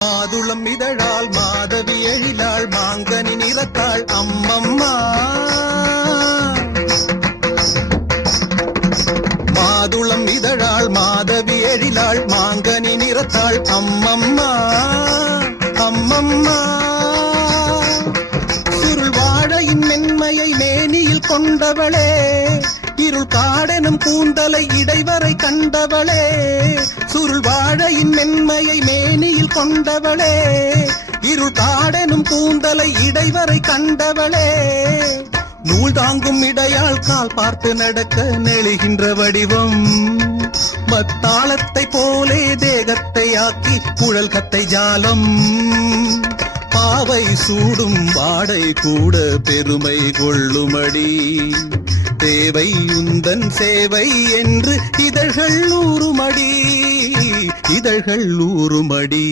மாதுளம் இதழால் மாதவி எழிலாள் மாங்கனி நிறத்தாள் அம்மம்மா. மாதுளம் இதழாள் மாதவி எழிலாள் மாங்கனி நிறத்தாள் அம்மம்மா அம்மம்மா. சுருள் வாழையின் மென்மையை மேனியில் கொண்டவளே, இருள் காடெனும் கூந்தலை இடைவரை கண்டவளே. சுருள் வாழையின் மென்மையை மேனியில் கொண்டவளே, இருள் காடெனும் கூந்தலை இடைவரை கண்டவளே. நூல் தாங்கும் இடையால் கால் பார்த்து நடக்க நெளிகின்ற வடிவம், மத்தாளத்தை போலே தேகத்தை ஆக்கி குழல் கத்தை ஜாலம். பாவை சூடும் வாடை கூட பெருமை கொள்ளுமடி, தேவை உந்தன் சேவை என்று இதழ்கள் ஊறுமடி, இதழ்கள் ஊறுமடி.